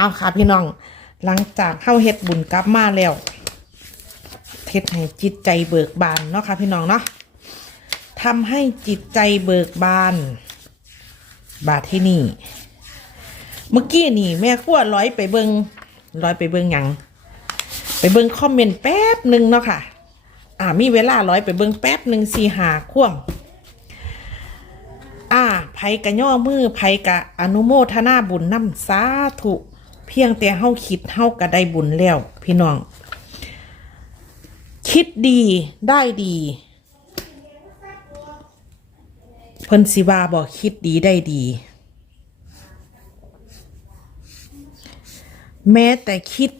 เอาค่ะพี่น้อง หลังจากเข้าเฮ็ดบุญกลับมาแล้วเฮ็ดให้จิตใจเบิกบานเนาะค่ะพี่น้องเนาะทำให้จิตใจเบิกบาน บาทที่นี่ เมื่อกี้นี่ แม่ขั้วร้อยไปเบิงร้อยไปเบิงหยังไปเบิงคอมเมนต์แป๊บหนึ่งเนาะค่ะ อ่ามีเวลาร้อยไปเบิงแป๊บหนึ่งสี่หาคว่ำอ่าไผกะย่อมือไผกะอนุโมทนาบุญน้ำสาธุ เพียงแต่เฮาคิดเฮากะได้บุญแล้ว พี่น้อง คิดดีได้ดีเพิ่นสิว่าบอกคิดดีได้ดี แม้แต่คิด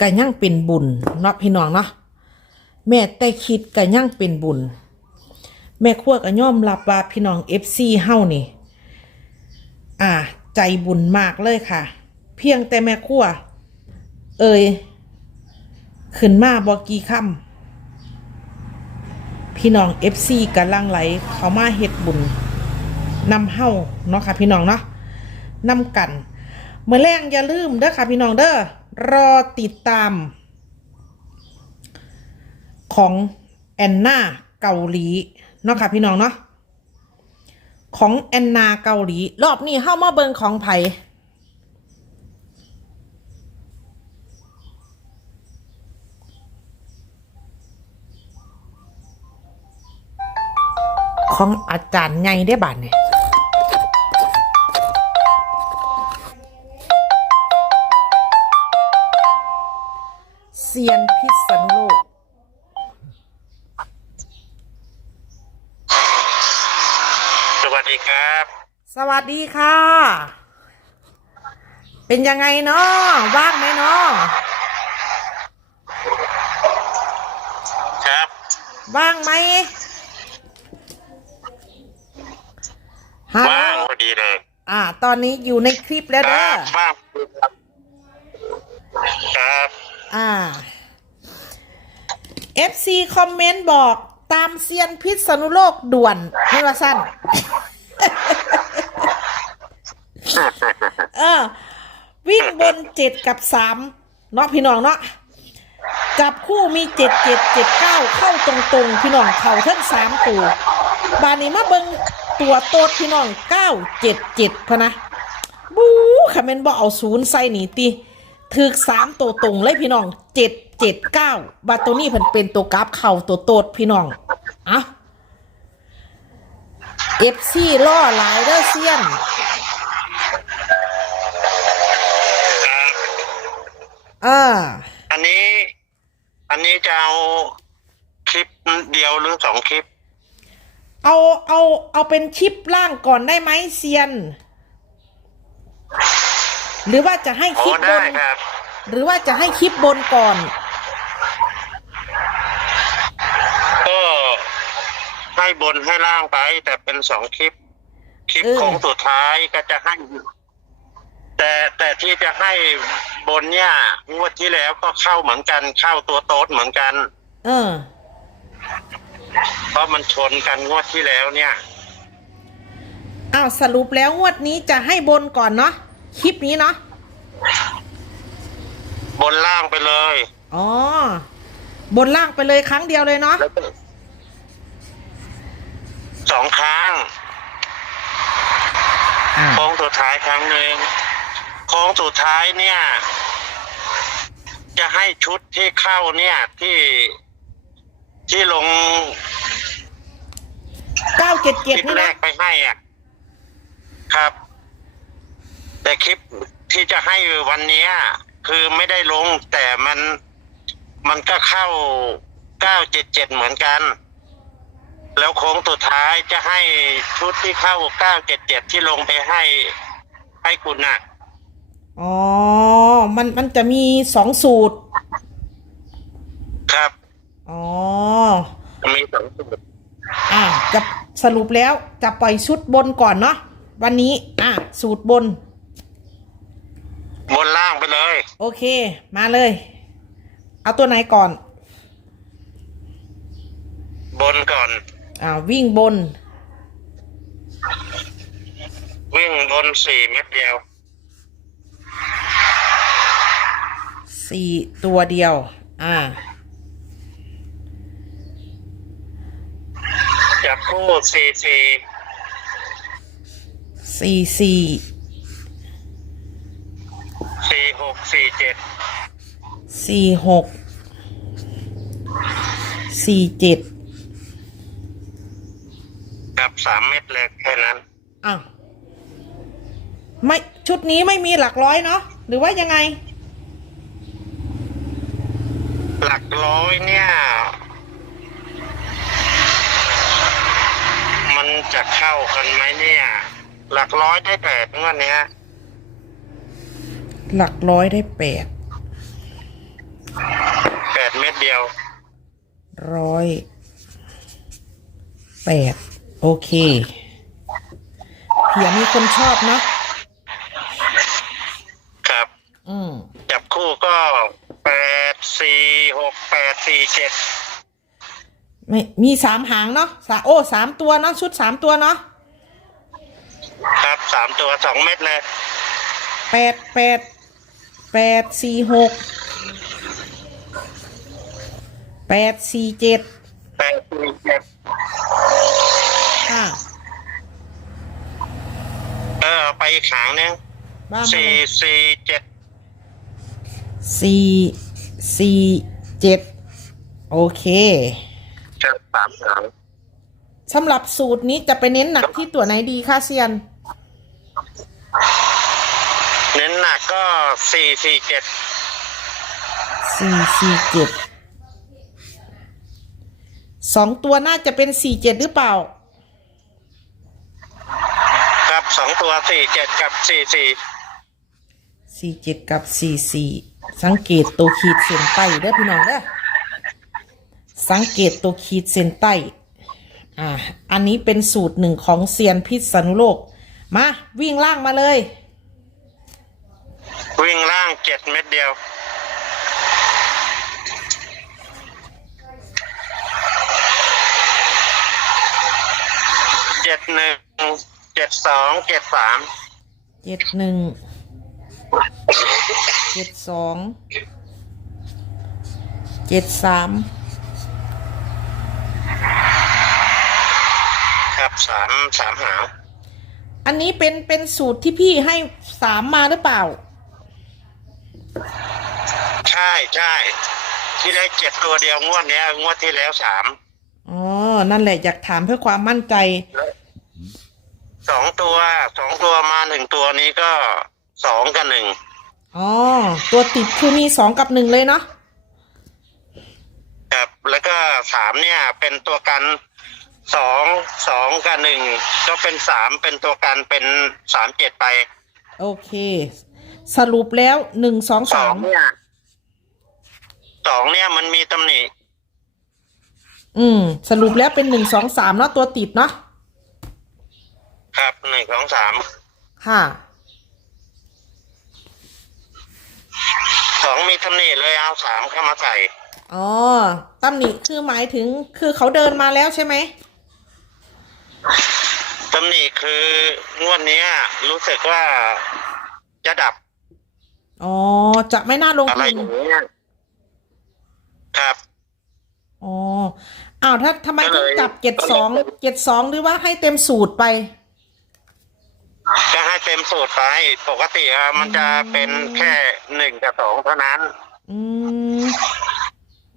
ก็ยังเป็นบุญเนาะพี่น้องเนาะแม้แต่คิดก็ยังเป็นบุญ แม่ครัวก็ย่อมรับว่าพี่น้อง FC เฮานี่ อ่า ใจบุญมากเลยค่ะ เพียงแต่แม่ครัวเอ่ยขึ้นมาบอกกี่คำพี่น้อง FC กำลังไหลเขามาเฮ็ดบุญนำเฮาเนาะค่ะพี่น้องเนาะนำกันเมื่อแรงอย่าลืมเด้อค่ะพี่น้องเด้อรอติดตาม ของแอนนาเกาหลีเนาะค่ะพี่น้องเนาะของแอนนาเกาหลี รอบนี้เข้ามาเบิงของไผ่ ของอาจารย์ไงได้บัตรเนี่ยเซียนพิษณุโลกสวัสดีครับ สวัสดีค่ะ เป็นยังไงเนาะว่างไหมเนาะครับ ว่างไหม ฮัลโหลว่างพอดีเลยอ่า ตอนนี้อยู่ในคลิปแล้วคเด้รัอบว่างครับอ่า FC คอมเมนต์บอกตามเซียนพิษณุโลกด่วนนี่ว่าสั้น เออ วิ่งบนเจ็ดกับสามเนาะพี่น้องเนาะจับคู่มีเจ็ดเจ็ดเจ็ดเก้าเข้าตรงๆ พี่น้องเข่าทั้งสามตัวบานนี้มาเบิง ตัวโตดพี่น้องเก้าเจ็ดเจ็ดพะนะบู๊คำเมนบอกเอาศูนย์ใส่หนีตีถึกสามตัวตรงเลยพี่น้องเจ็ดเจ็ดเก้าบาตัวนี้เพิ่นเป็นตัวกราฟเข่าตัวโตดพี่น้องอะเอฟซีล่อหลายเด้อเซียนครับอ่าอันนี้ อันนี้จะเอาคลิปเดียวหรือสองคลิป เอาเอาเอาเป็นชิปล่างก่อนได้ไหมเซียน หรือว่าจะให้อ๋คลิอปบได้นครับ หรือว่าจะให้คลิปบนก่อน ก็ให้บนให้ล่างไป แต่เป็นสองคลิป คลิปเออ ของสุดท้ายก็จะให้แต่แต่ที่จะให้บนเนี่ยงวดที่แล้วก็เข้าเหมือนกัน เข้าตัวโต๊ดเหมือนกัน เออ เพราะมันชนกันงวดที่แล้วเนี่ย อ้าวสรุปแล้วงวดนี้จะให้บนก่อนเนาะคลิปนี้เนาะบนล่างไปเลย อ๋อ บนล่างไปเลยครั้งเดียวเลยเนาะแล้วก็สองครั้งอ่าโค้งสุดท้ายครั้งหนึ่งโค้งสุดท้ายเนี่ย จะให้ชุดที่เข้าเนี่ยที่ที่ลง เก้าเจ็ดคเจ็ดลิปนี่แรนะกไปให้อะ ครับ แต่คลิปที่จะให้วันเนี้ย คือไม่ได้ลงแต่มันมันก็เข้าเก้าเจ็ดเจ็ดเหมือนกัน แล้วโค้งสุดท้ายจะให้ชุดที่เข้าเก้าเจ็ดเจ็ดที่ลงไปให้ ให้คุณน่ะ อ๋อ มันมันจะมีสองสูตร ครับ อ๋อ มีสองสูตรอ่าจะ สรุปแล้วจะปล่อยชุดบนก่อนเนาะวันนี้ อะ สูตรบน บนล่างไปเลย โอเค มาเลย เอาตัวไหนก่อน บนก่อน อ่า วิ่งบน วิ่งบนสี่เม็ดเดียวสี่ตัวเดียว อ่า จับ คู่สี่สี่สี่สี่สี่หกสี่เจ็ดสี่หกสี่เจ็ดกับสามเม็ดเลยแค่นั้นอ้าวไม่ชุดนี้ไม่มีหลักร้อยเนาะหรือว่ายังไง หลักร้อยเนี่ย มัน จะเข้ากันไหมเนี่ย หลักร้อยได้แปดงวดเนี้ย หลักร้อยได้แปดแปดเม็ดเดียว ร้อยแปดโอเคเผื่อมีคนชอบเนาะครับ อืมจับคู่ก็แปดสี่หกแปดสี่เจ็ด ไม่มีสามหางเนาะสาโอ้สามตัวเนาะชุดสามตัวเนาะครับสามตัวสองเม็ดเลยแปดแปดแปดสี่หกแปดสี่เจ็ดแปดสี่เจ็ดค่ะเออไปอีกหางนึงบ้ามาสี่เลยสี่เจ็ดสี่สี่เจ็ดโอเค ครับสามหางสำหรับสูตรนี้จะไปเน้นหนักที่ตัวไหนดีคะเซียน เน้นหนักก็สี่สี่เจ็ดสี่สี่เจ็ดสองตัวน่าจะเป็นสี่เจ็ดหรือเปล่า ครับสองตัวสี่เจ็ดกับสี่สี่สี่เจ็ดกับสี่สี่สังเกตตัวขีดเส้นใต้เด้อพี่น้องเด้อ สังเกตตัวขีดเส้นใต้ อ่า อันนี้เป็นสูตรหนึ่งของเซียนพิษณุโลก มา วิ่งล่างมาเลย วิ่งล่างเจ็ดเม็ดเดียว เจ็ดหนึ่ง เจ็ดสอง เจ็ดสาม เจ็ดหนึ่ง เจ็ดสอง เจ็ดสาม ครับสามสามหางอันนี้เป็นเป็นสูตรที่พี่ให้สามมาหรือเปล่า ใช่ใช่ที่ได้เจ็ดตัวเดียวงวดเนี้ย งวดที่แล้วสามอ๋อ นั่นแหละอยากถามเพื่อความมั่นใจ สองตัวสองตัวมาหนึ่งตัวนี้ก็สองกับหนึ่งอ๋อ ตัวติดคือมีสองกับหนึ่งเลยเนาะครับแล้วก็สามเนี่ยเป็นตัวกัน สองสองกับหนึ่งก็เป็นสามเป็นตัวกันเป็นสามเจ็ดไปโอเค สรุปแล้วหนึ่งสองสสาองมเนี่ยสองเนี่ยมันมีตำหนิอืม สรุปแล้วเป็นหนึ่งสองสามเนาะตัวติดเนาะครับหนึ่งสองสามค่ะ สองมีตำหนิเลยเอาสามเข้ามาใส่อ๋อตำหนิคือหมายถึงคือเขาเดินมาแล้วใช่ไหม ตำหนิคืองวดเนี้ย รู้สึกว่าจะดับอ๋อ จะไม่น่าลงอะไรทุอนย่างเงี้ยครับ อ๋อ อ้าว ถ้าทำไมก็ถึเลงยจับเจ็ดสองเจ็ดสองหรือว่าให้เต็มสูตรไป ก็ให้เต็มสูตรไปปกติอะมันจะเป็นแค่หนึ่งกับสองเท่านั้นอืม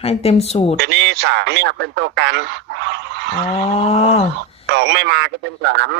ให้เต็มสูตร ทีนี้สามเนี่ยเป็นตัวกัน อ๋อ สองไม่มาก็เป็นสาม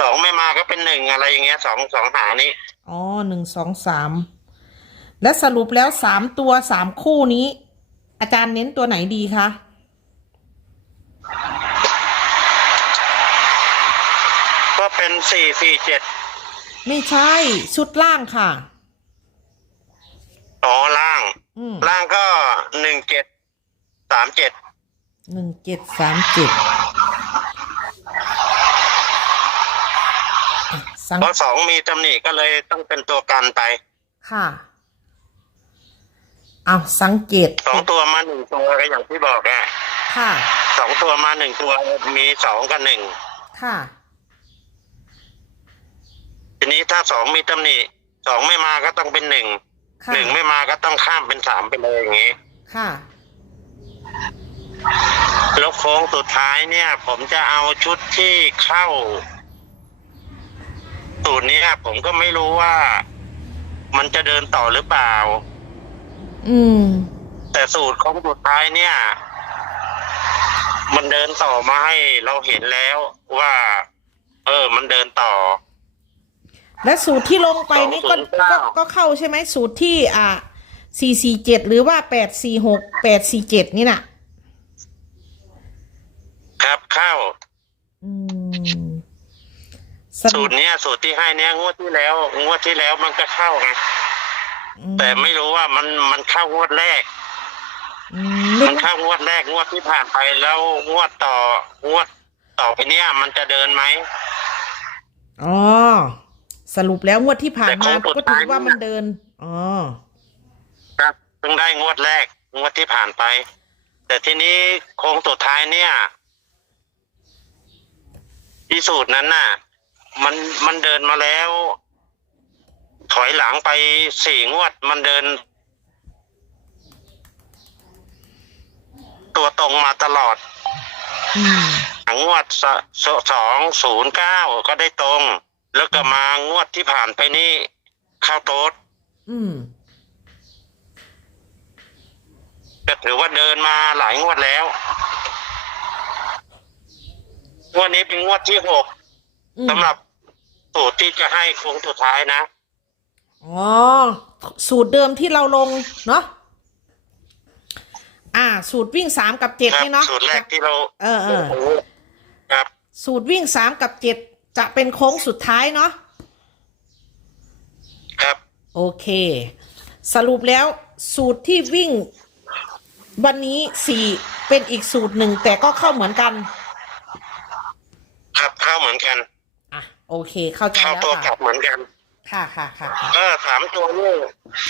สองไม่มาก็เป็นหนึ่งอะไรอย่างเงี้ยสองสองหางนี้อ๋อหนึ่งสองสามและสรุปแล้วสามตัวสามคู่นี้ อาจารย์เน้นตัวไหนดีคะก็เป็นสี่สี่เจ็ดไม่ใช่ชุดล่างค่ะ อ๋อล่าง อืมล่างก็หนึ่งเจ็ดสามเจ็ดหนึ่งเจ็ดสามเจ็ด สังเพราะสองมีตำหนิก็เลยต้องเป็นตัวกันไปค่ะ เอาสังเกตสองตัวมาหนึ่งตัวก็อย่างที่บอกอะค่ะสองตัวมาหนึ่งตัวมีสองกับหนึ่งค่ะ ทีนี้ถ้าสองมีตำหนิสองไม่มาก็ต้องเป็นหนึ่งค่ะหนึ่งไม่มาก็ต้องข้ามเป็นสามไปเลยอย่างงี้ ค่ะ แล้วโค้งสุดท้ายเนี่ย ผมจะเอาชุดที่เข้า สูตรเนี้ยผมก็ไม่รู้ว่า มันจะเดินต่อหรือเปล่า อืม แต่สูตรของสุดท้ายเนี่ย มันเดินต่อมาให้เราเห็นแล้วว่า เออ มันเดินต่อ และสูตรที่ลงไปนี่ก็209ก็ ก็เข้าใช่ไหมสูตรที่ อ่าสี่สี่เจ็ดหรือว่าแปดสี่หกแปดสี่เจ็ดนี่น่ะ ครับเข้า อืม สสูรุตปรเนี้ยสูตรที่ให้เนี้ยงวดที่แล้ว งวดที่แล้วมันก็เข้าไงอืมแต่ไม่รู้ว่ามันมันเข้างวดแรกอืมไม่มันเข้างวดแรกงวดที่ผ่านไปแล้วงวดต่องวดต่อไปเนี้ยมันจะเดินไหมอ๋อสรุปแล้วงวดที่ผ่านแต่ขมาองสุดก็ถือท้ายว่ามันเดินอ๋อครับเพิ่งได้งวดแรก งวดที่ผ่านไป แต่ทีนี้โค้งสุดท้ายเนี่ยที่สูตรนั้นน่ะ มันมันเดินมาแล้ว ถอยหลังไปสี่งวด มันเดิน ตัวตรงมาตลอดอืมงวดสสสองศูนย์เก้าก็ได้ตรง แล้วก็มางวดที่ผ่านไปนี่เข้าโต๊ดอืมก็ถือว่าเดินมาหลายงวดแล้ว งวดนี้เป็นงวดที่หก อืมสำหรับสูตรที่จะให้โค้งสุดท้ายนะ อ๋อ สูตรเดิมที่เราลง เนาะอ่า สูตรวิ่งสามกับเจ็ดครับนี่เนาะสูตรแรกที่เราเออเออครับ สูตรวิ่งสามกับเจ็ดจะเป็นโค้งสุดท้ายเนาะครับ โอเค สรุปแล้วสูตรที่วิ่ง วันนี้สี่เป็นอีกสูตรหนึ่งแต่ก็เข้าเหมือนกัน ครับเข้าเหมือนกัน อะ โอเค เข้าใจเข้าแล้วตัวกลัค่ะบเหมือนกัน ค่ะค่ะค่ะค่ะเออสามตัวนี่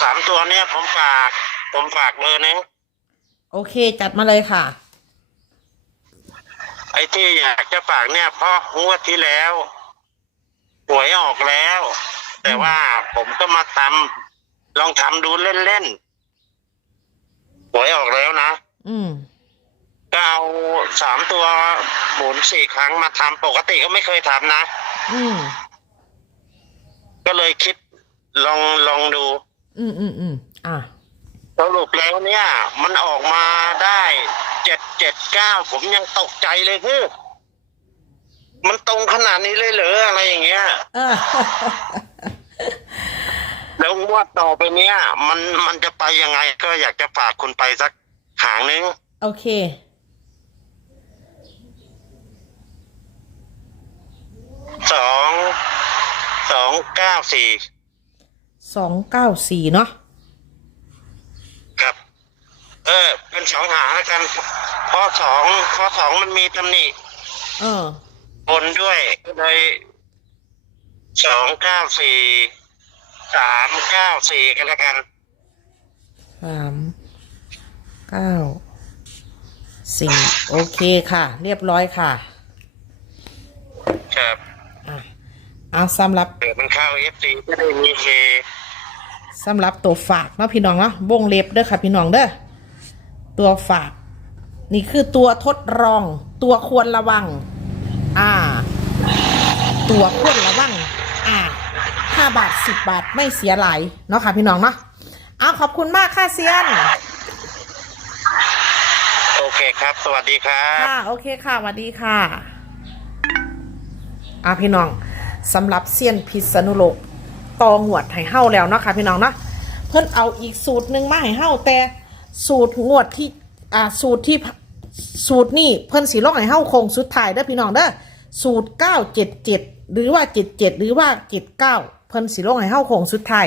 สามตัวเนี่ยผมฝาก ผมฝากเบอร์นะโอเค จัดมาเลยค่ะ ไอ้ที่อยากจะฝากเนี่ย เพราะงวดที่แล้วหวยออกแล้ว แต่ว่าผมก็มาทำลองทำดูเล่นๆหวยออกแล้วนะ อืม ก็เอาสามตัวหมุนสี่ครั้งมาทำปกติก็ไม่เคยทำนะ อืม ก็เลยคิดลองลองดูอืมอืมอืมอะสรุปแล้วเนี่ย มันออกมาได้เจ็ดเจ็ดเก้าผมยังตกใจเลยคือมันตรงขนาดนี้เลยเหรออะไรอย่างเงี้ย เออ แล้วงวดต่อไปเนี้ย มันมันจะไปยังไงก็อยากจะฝากคุณไปสักหางนึง โอเค สองสองเก้าสี่สองเก้าสี่เนาะครับ เออ เป็นสองหางแล้วกันเพราะสองเพราะสองมันมีตำหนิเออบนด้วยก็เลยสองเก้าสี่สามเก้าสี่กันแล้วกันสามเก้าสี่โอเคค่ะ เรียบร้อยค่ะ ครับอะ เอาสำหรับเดี๋ยวมันเข้าเอฟซีก็ได้มีเคสำหรับตัวฝากเนาะพี่น้องเนาะวงเล็บเด้อค่ะพี่น้องเด้อตัวฝาก นี่คือตัวทดลอง ตัวควรระวัง อ่า ตัวควรระวัง อ่าห้าบาทสิบบาทไม่เสียหลายเนาะค่ะพี่น้องเนาะเอาขอบคุณมากค่ะเซียนโอเคครับ สวัสดีครับ ค่ะ โอเคค่ะสวัสดีค่ะ อะพี่น้อง สำหรับเซียนพิษณุโลกตองหวดให้เฮาแล้วเนาะค่ะพี่น้องเนาะเพิ่นเอาอีกสูตรหนึ่งมาให้เฮาแต่สูตรงวดที่อ่าสูตรที่สูตรนี่เพิ่นสีลอกให้เฮาคงสุดท้ายเด้อพี่น้องเด้อสูตร977หรือว่า77หรือว่า79เก้าเพิ่นสีลอกให้เฮาคงสุดท้าย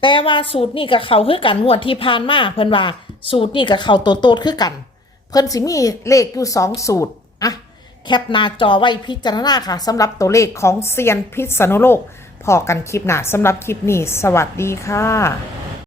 แต่ว่าสูตรนี่กับเขาคือกันงวดที่ผ่านมาเพิ่นว่าสูตรนี่กับเขาโตโตคือกัน เพิ่นสิมีเลขอยู่สองสูตร แคปหน้าจอไว้พิจารณาค่ะสำหรับตัวเลขของเซียนพิษณุโลกพอกันคลิปหน้าสำหรับคลิปนี้ สวัสดีค่ะ